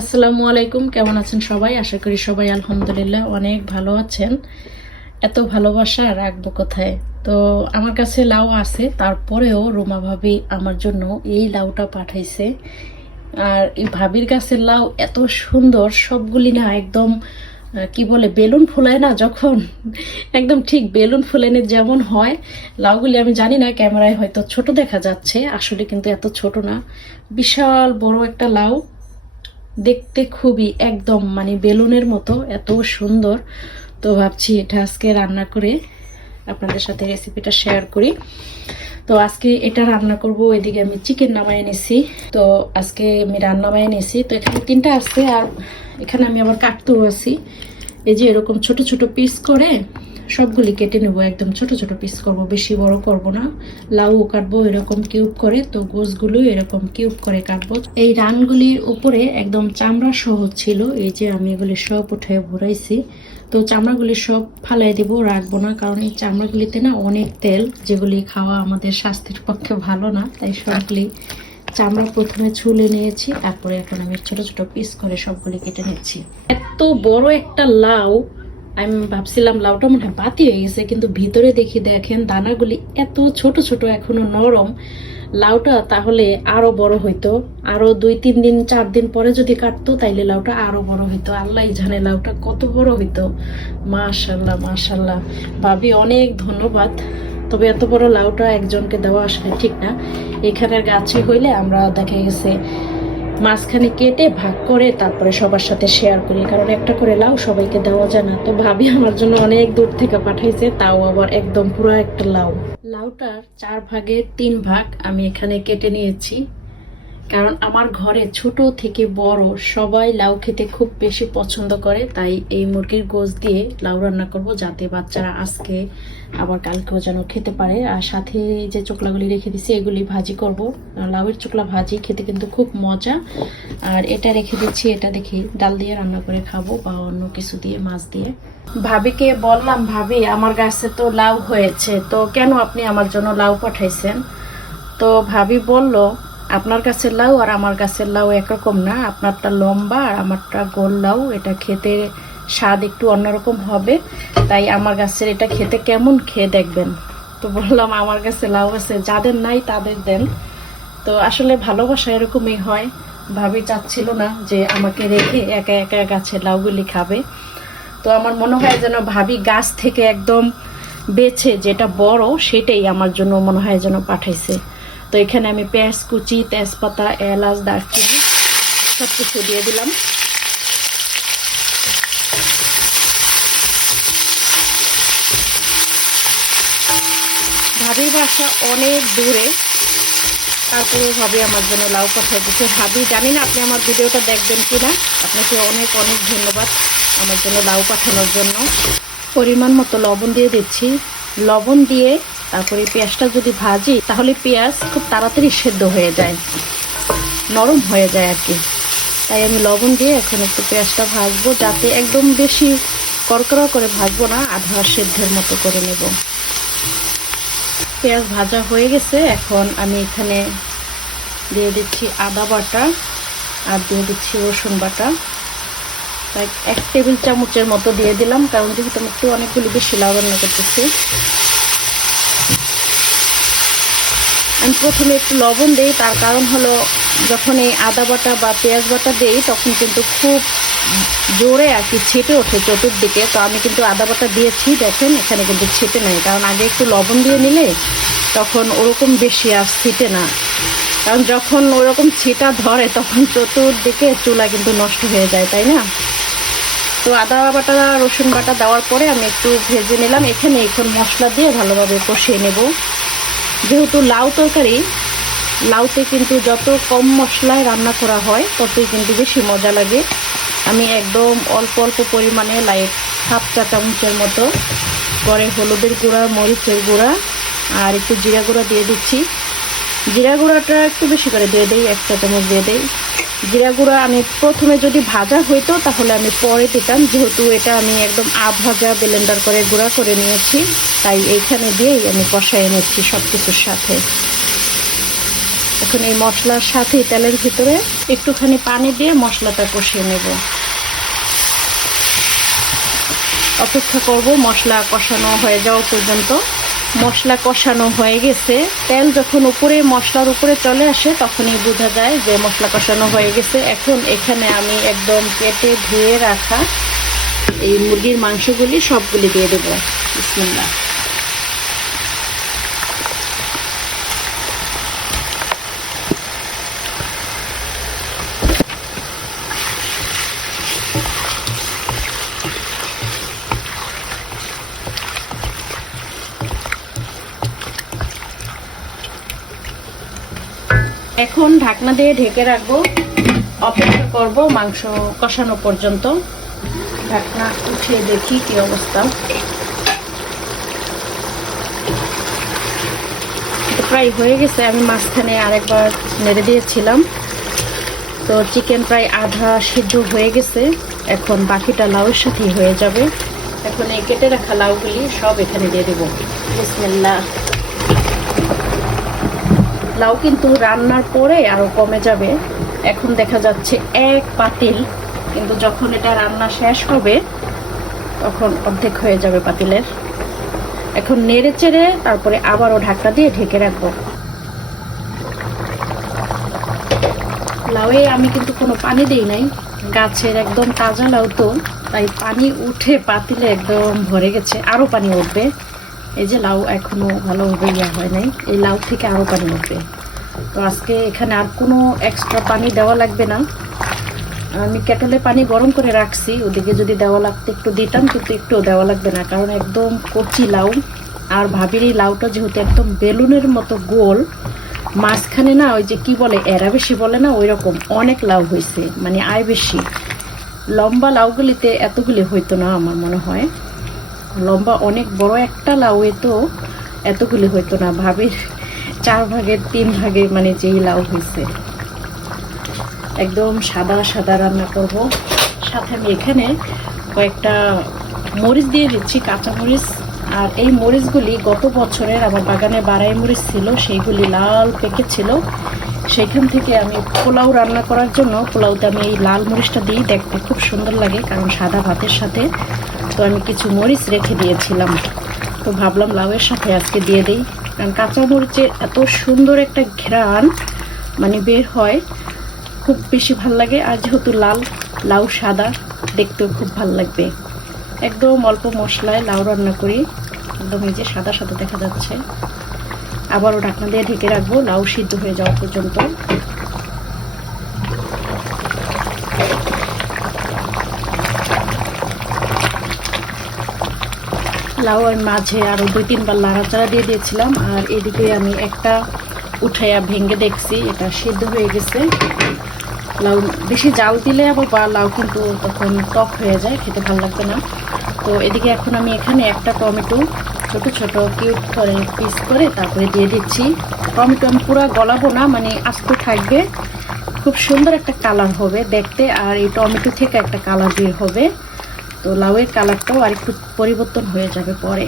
আসসালামু আলাইকুম, কেমন আছেন সবাই? আশা করি সবাই আলহামদুলিল্লাহ অনেক ভালো আছেন। এত ভালোবাসা রাখব কোথায়? তো আমার কাছে লাউ আছে, তারপরেও রুমা ভাবি আমার জন্য এই লাউটা পাঠাইছে। আর এই ভাবির গাছের লাউ এত সুন্দর, সবগুলি না একদম কি বলে, বেলুন ফুলায় না যখন? একদম ঠিক বেলুন ফুলানে যেমন হয়। লাউগুলি আমি জানি না, ক্যামেরায় হয়তো ছোট দেখা যাচ্ছে, আসলে কিন্তু এত ছোট না। বিশাল বড় একটা লাউ। দেখতে খুবই একদম মানে বেলুনের মতো, এত সুন্দর। তো ভাবছি এটা আজকে রান্না করে আপনাদের সাথে রেসিপিটা শেয়ার করি। তো আজকে এটা রান্না করব, এদিকে আমি চিকেন নামায় নিছি। তো আজকে আমি রান্না বানিয়ে নিছি। তো এখানে তিনটা আছে আর এখানে আমি আবার কাটতেও আছি। এই যে এরকম ছোট ছোট পিস করে সবগুলি কেটে নেব, একদম ছোট ছোট পিস করব, বেশি বড় করব না। লাউ কাটবো, এরকম কিউব করে, তো গোছগুলো এরকম কিউব করে কাটবো। এই রানগুলির উপরে একদম চামড়া সহ ছিল, এই যে আমি এগুলি সব উঠে ভরাইছি। তো চামড়াগুলি সব ফালাই দিব, রাখব না, কারণ এই চামড়াগুলিতে না অনেক তেল, যেগুলি খাওয়া আমাদের স্বাস্থ্যের পক্ষে ভালো না। তাই সবগুলি চামড়া প্রথমে ছুলে নিয়েছি, তারপরে এখন আমি ছোট ছোট পিস করে সবগুলি কেটে নিচ্ছি। এত বড় একটা লাউ আমি ভাবছিলাম লাউটা মনে হয় বাতি হয়ে গেছে, কিন্তু ভিতরে দেখি দেখেন দানাগুলি এত ছোট ছোট, এখনও নরম। লাউটা তাহলে আরও বড় হইতো। আরও দুই তিন দিন, চার দিন পরে যদি কাটতো, তাইলে লাউটা আরও বড় হইতো। আল্লাহ জানে লাউটা কত বড় হইতো। মাশাল্লাহ মাশাল্লাহ ভাবি, অনেক ধন্যবাদ। তবে এত বড় লাউটা একজনকে দেওয়া আসলে ঠিক না। এখানের গাছে হইলে আমরা দেখা গেছে মাঝখানে কেটে ভাগ করে তারপরে সবার সাথে শেয়ার করি। কারণ একটা করে লাউ সবাইকে দেওয়া যায় না। তো ভাবি আমার জন্য অনেক দূর থেকে পাঠাইছে, তাও আবার একদম পুরো একটা লাউ। লাউটার চার ভাগের তিন ভাগ আমি এখানে কেটে নিয়েছি। কারণ আমার ঘরে ছোট থেকে বড় সবাই লাউ খেতে খুব বেশি পছন্দ করে, তাই এই মুরগির গোশ দিয়ে লাউ রান্না করব যাতে বাচ্চারা আজকে আবার কালকেও যেন খেতে পারে। আর সাথে যে চোকলাগুলি রেখে দিছি, এগুলি ভাজি করব। লাউয়ের চোকলা ভাজি খেতে কিন্তু খুব মজা। আর এটা রেখে দিচ্ছি, এটা দেখি ডাল দিয়ে রান্না করে খাব বা অন্য কিছু দিয়ে, মাছ দিয়ে। ভাবিকে বললাম, ভাবি, আমার গাছে তো লাউ হয়েছে, তো কেন আপনি আমার জন্য লাউ পাঠাইছেন? তো ভাবি বলল আপনার গাছের লাউ আর আমার গাছের লাউ একরকম না। আপনারটা লম্বা আর আমারটা গোল লাউ। এটা খেতে স্বাদ একটু অন্যরকম হবে। তাই আমার গাছের এটা খেতে কেমন খেয়ে দেখবেন। তো বললাম, আমার কাছে লাউ আছে, যাদের নাই তাদের দেন। তো আসলে ভালোবাসা এরকমই হয়। ভাবি চাচ্ছিল না যে আমাকে রেখে একা একা গাছের লাউগুলি খাবে। তো আমার মনে হয় যেন ভাবি গাছ থেকে একদম বেছে যেটা বড়, সেটাই আমার জন্য মনে হয় যেন পাঠাইছে। তো এখানে আমি পেঁয়াজ কুচি, তেজপাতা, এলাচ, দারচিনি সব কিছু দিয়ে দিলাম। ভাবির বাসা অনেক দূরে, তারপরেও ভাবি আমার জন্য লাউ পাঠাই দিচ্ছে। ভাবি, জানি না আপনি আমার ভিডিওটা দেখবেন কিনা। আপনাকে অনেক অনেক ধন্যবাদ আমার জন্য লাউ পাঠানোর জন্য। পরিমাণ মতো লবণ দিয়ে দিচ্ছি। লবণ দিয়ে তারপরে পেঁয়াজটা যদি ভাজি, তাহলে পেঁয়াজ খুব তাড়াতাড়ি সেদ্ধ হয়ে যায়। নরম হয়ে যায় আর কি। তাই আমি লবণ দিয়ে এখন একটু পেঁয়াজটা ভাজবো, যাতে একদম বেশি কড়কড়া করে ভাজবো না, আধা সেদ্ধের মতো করে নেব। পেঁয়াজ ভাজা হয়ে গেছে, এখন আমি এখানে দিয়ে দিচ্ছি আদা বাটা আর দিয়ে দিচ্ছি রসুন বাটা। এক টেবিল চামচের মতো দিয়ে দিলাম, কারণ যেহেতু আমি একটু অনেকগুলি বেশি লাউ করতেছি আমি প্রথমে একটু লবণ দিই, তার কারণ হলো যখন এই আদা বাটা বা পেঁয়াজ বাটা দিই, তখন কিন্তু খুব জোরে আর কি ছেপে ওঠে চতুর্দিকে। তো আমি কিন্তু আদা বাটা দিয়েছি, দেখেন, এখানে কিন্তু ছেপে নেই। কারণ আগে একটু লবণ দিয়ে নিলে তখন ওরকম বেশি আর ছিটে না। কারণ যখন ওরকম ছিটা ধরে, তখন চতুর্দিকে চুলা কিন্তু নষ্ট হয়ে যায়, তাই না? তো আদা বাটা, রসুন বাটা দেওয়ার পরে আমি একটু ভেজে নিলাম। এখানে এখন মশলা দিয়ে ভালোভাবে কষিয়ে নেব। যেহেতু লাউ তরকারি, লাউতে কিন্তু যত কম মশলায় রান্না করা হয়, ততই কিন্তু বেশি মজা লাগে। আমি একদম অল্প অল্প পরিমাণে লাইক হাফ চা চামচের মতো, পরে হলুদের গুঁড়া, মরিচের গুঁড়া, আর একটু জিরা গুঁড়া দিয়ে দিচ্ছি। জিরা গুঁড়াটা একটু বেশি করে দিয়ে দেই, এক চা চামচ দিয়ে দেই। জিরা গুঁড়া আমি প্রথমে যদি ভাজা হইতো, তাহলে আমি পরে দিতাম। যেহেতু এটা আমি একদম আ ভাজা ব্লেন্ডার করে গুঁড়া করে নিয়েছি, তাই এইখানে দিয়েই আমি কষাই নিচ্ছি সব কিছুর সাথে। এখন এই মশলার সাথে তেলের ভিতরে একটুখানি পানি দিয়ে মশলাটা কষিয়ে নেব। অপেক্ষা করব মশলা কষানো হয়ে যাওয়া পর্যন্ত। মশলা কষানো হয়ে গেছে। তেল যখন উপরে, মশলার উপরে চলে আসে, তখনই বোঝা যায় যে মশলা কষানো হয়ে গেছে। এখন এখানে আমি একদম কেটে ধুয়ে রাখা এই মুরগির মাংসগুলি সবগুলি দিয়ে দেবো। বিসমিল্লাহ। এখন ঢাকনা দিয়ে ঢেকে রাখব। অপেক্ষা করব মাংস কষানো পর্যন্ত। ঢাকনা উঠিয়ে দেখি কি অবস্থা। প্রায় হয়ে গেছে, আমি মাঝখানে আরেকবার নেড়ে দিয়েছিলাম। তো চিকেন প্রায় আধা সিদ্ধ হয়ে গেছে, এখন বাকিটা লাউয়ের সাথেই হয়ে যাবে। এখন এই কেটে রাখা লাউগুলি সব এখানে দিয়ে দেবো। বিসমিল্লাহ। লাউ কিন্তু রান্নার পরে আরও কমে যাবে। এখন দেখা যাচ্ছে এক পাতিল, কিন্তু যখন এটা রান্না শেষ হবে, তখন অর্ধেক হয়ে যাবে পাতিলের। এখন নেড়ে চেড়ে তারপরে আবারও ঢাকনা দিয়ে ঢেকে রাখব। লাউয়ে আমি কিন্তু কোনো পানি দেই নাই। গাছের একদম তাজা লাউ তো, তাই পানি উঠে পাতিলে একদম ভরে গেছে, আরও পানি উঠবে। এই যে লাউ এখনও ভালোভাবে ইয়া হয় নাই, এই লাউ থেকে আরও পানি উঠবে। তো আজকে এখানে আর কোনো এক্সট্রা পানি দেওয়া লাগবে না। আমি কেটলে পানি গরম করে রাখছি, ওদিকে যদি দেওয়া লাগতো একটু দিতাম, কিন্তু একটু দেওয়া লাগবে না, কারণ একদম কচি লাউ। আর ভাবির এই লাউটা যেহেতু একদম বেলুনের মতো গোল, মাঝখানে না ওই যে কি বলে এরা বেশি বলে না ওই রকম অনেক লাউ হয়েছে মানে আয় বেশি লম্বা লাউগুলিতে এতগুলি হইতো না আমার মনে হয়। লম্বা অনেক বড় একটা লাউ তো এতগুলি হইতো না, ভাবির চার ভাগের তিন ভাগে মানে যেই লাউ হয়েছে একদম সাদা সাদা রান্না করব। সাথে আমি এখানে কয়েকটা মরিচ দিয়ে দিচ্ছি, কাঁচা মরিচ। আর এই মরিচগুলি গত বছরের আমার বাগানে বাড়াই মরিচ ছিল, সেইগুলি লাল পেকেছিল সেখান থেকে আমি পোলাও রান্না করার জন্য পোলাওতে আমি এই লাল মরিচটা দিই। দেখতে খুব সুন্দর লাগে, কারণ সাদা ভাতের সাথে তো আমি কিছু মরিচ রেখে দিয়েছিলাম। তো ভাবলাম লাউয়ের সাথে আজকে দিয়ে দিই, কারণ কাঁচা মরিচের এত সুন্দর একটা ঘ্রাণ মানে বের হয়, খুব বেশি ভালো লাগে। আর যেহেতু লাল, লাউ সাদা, দেখতেও খুব ভালো লাগবে। একদম অল্প মশলায় লাউ রান্না করি। একদম এই যে সাদা সাদা দেখা যাচ্ছে। আবারও ঢাকনা দিয়ে ঢেকে রাখব, লাউ সিদ্ধ হয়ে যাওয়া পর্যন্ত। লাউ আমি মাঝে আরও দুই, তিনবার লাড়াচাড়া দিয়ে দিয়েছিলাম, আর এদিকে আমি একটা উঠাইয়া ভেঙে দেখছি, এটা সিদ্ধ হয়ে গেছে। লাউ বেশি জাল দিলে আবার বা লাউ কিন্তু তখন টক হয়ে যায়, খেতে ভালো লাগবে না। তো এদিকে এখন আমি এখানে একটা টমেটো ছোট ছোট কিউব করে পিস করে তারপরে দিয়ে দিচ্ছি। টমেটো আমি পুরো গলাবো না মানে আস্ত থাকবে। খুব সুন্দর একটা কালার হবে দেখতে, আর এই টমেটো থেকে একটা কালার বের হবে। তো লাউয়ের কালারটাও আর একটু পরিবর্তন হয়ে যাবে পরে।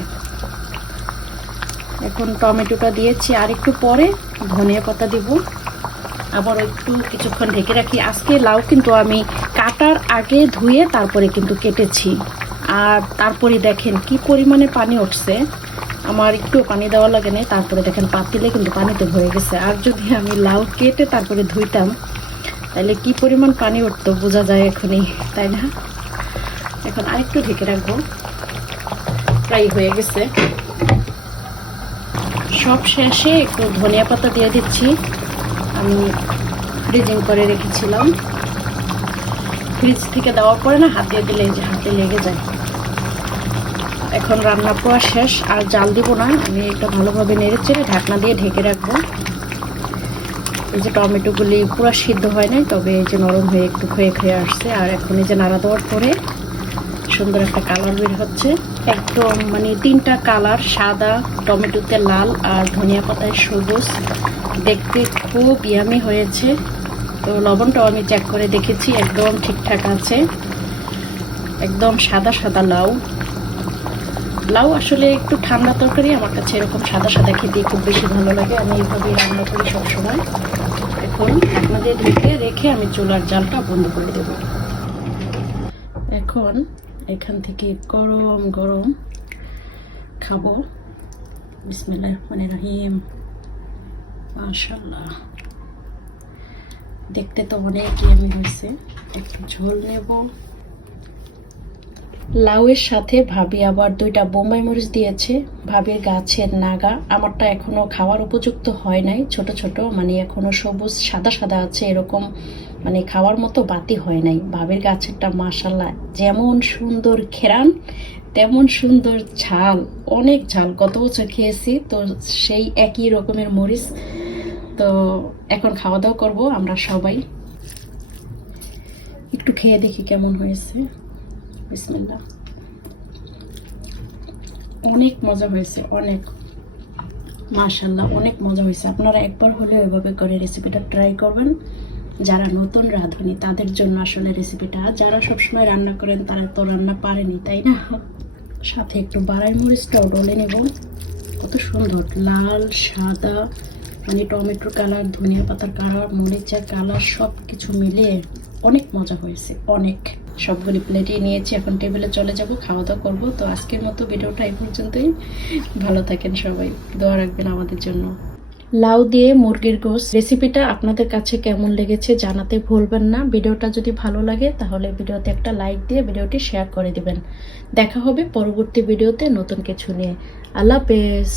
এখন টমেটোটা দিয়েছি, আর একটু পরে ধনিয়া পাতা দিব। আবার একটু কিছুক্ষণ ঢেকে রাখি। আজকে লাউ কিন্তু আমি কাটার আগে ধুয়ে তারপরে কিন্তু কেটেছি। আর তারপরে দেখেন কি পরিমাণে পানি উঠছে। আমার একটু পানি দেওয়া লাগে না তারপরে দেখেন পাতিলে কিন্তু পানিতে ভরে গেছে। আর যদি আমি লাউ কেটে তারপরে ধুইতাম তাহলে কি পরিমাণ পানি উঠতো বোঝা যায় এখনই, তাই না? এখন আরেকটু ঢেকে রাখব। প্রায় হয়ে গেছে। সব শেষে একটু ধনিয়া পাতা দিয়ে দিচ্ছি। আমি ফ্রিজিং করে রেখেছিলাম। ফ্রিজ থেকে দেওয়ার পরে না, হাতে দিলে যে হাতে লেগে যায়। এখন রান্না পোয়া শেষ, আর জাল দিব না। আমি এটা ভালোভাবে নেড়ে চেড়ে ঢাকনা দিয়ে ঢেকে রাখব। এই যে টমেটোগুলি পুরো সিদ্ধ হয় নাই, তবে এই যে নরম হয়ে একটু ক্ষয়ে ক্ষয়ে আসছে। আর এখন এই যে নাড়া দেওয়ার পরে সুন্দর একটা কালার বের হচ্ছে। একদম মানে তিনটা কালার, সাদা, টমেটোতে লাল আর ধনিয়া পাতায় সবুজ। দেখতে খুব ইয়ামি হয়েছে। তো লবণটাও আমি চেক করে দেখেছি, একদম ঠিকঠাক আছে। একদম সাদা সাদা লাউ। লাউ আসলে একটু ঠান্ডা তরকারি, আমার কাছে এরকম সাদা সাদা খেতে খুব বেশি ভালো লাগে। আমি এইভাবেই রান্না করি সবসময়। এখন আপনাদের ঢেকে রেখে আমি চুলার জালটা বন্ধ করে দেব। এখন এখান থেকে গরম গরম খাব। বিসমিল্লাহ রহমান রহিম। মাশাল্লাহ দেখতে তো অনেক ইয়ামি হয়েছে। একটু ঝোল নেব। লাউয়ের সাথে ভাবি আবার দুইটা বোম্বাই মরিচ দিয়েছে। ভাবির গাছের নাগা। আমারটা এখনও খাওয়ার উপযুক্ত হয় নাই। ছোট ছোট মানে এখনও সবুজ, সাদা সাদা আছে, এরকম মানে খাওয়ার মতো বাতি হয় নাই। ভাবির গাছেরটা মাশাল্লাহ যেমন সুন্দর খেরান তেমন সুন্দর ঝাল। অনেক ঝাল। গত বছর খেয়েছি, তো সেই একই রকমের মরিচ। তো এখন খাওয়া দাওয়া করব আমরা সবাই। একটু খেয়ে দেখি কেমন হয়েছে। বিসমিল্লাহ। অনেক মজা হয়েছে, অনেক। মাশাল্লাহ অনেক মজা হয়েছে। আপনারা একবার হলেও এভাবে করে রেসিপিটা ট্রাই করবেন। যারা নতুন রাঁধুনি, তাদের জন্য আসলে রেসিপিটা। যারা সবসময় রান্না করেন, তারা তো রান্না পারেনি, তাই না? সাথে একটু বাড়াই মরিচটাও ডলে নেব। কত সুন্দর। লাল, সাদা মানে টমেটোর কালার, ধনিয়া পাতার কালার, মরিচের কালার সব কিছু মিলিয়ে অনেক মজা হয়েছে, অনেক। সবগুলি প্লেটে নিয়েছি, এখন টেবিলে চলে যাব খাওয়া দাওয়া করব। তো আজকের মতো ভিডিওটা এই পর্যন্তই। ভালো থাকেন সবাই, দোয়া রাখবেন আমাদের জন্য। লাউ দিয়ে মুরগির গোস রেসিপিটা আপনাদের কাছে কেমন লেগেছে জানাতে ভুলবেন না। ভিডিওটা যদি ভালো লাগে, তাহলে ভিডিওতে একটা লাইক দিয়ে ভিডিওটি শেয়ার করে দিবেন। দেখা হবে পরবর্তী ভিডিওতে নতুন কিছু নিয়ে। আল্লাহ হাফেজ।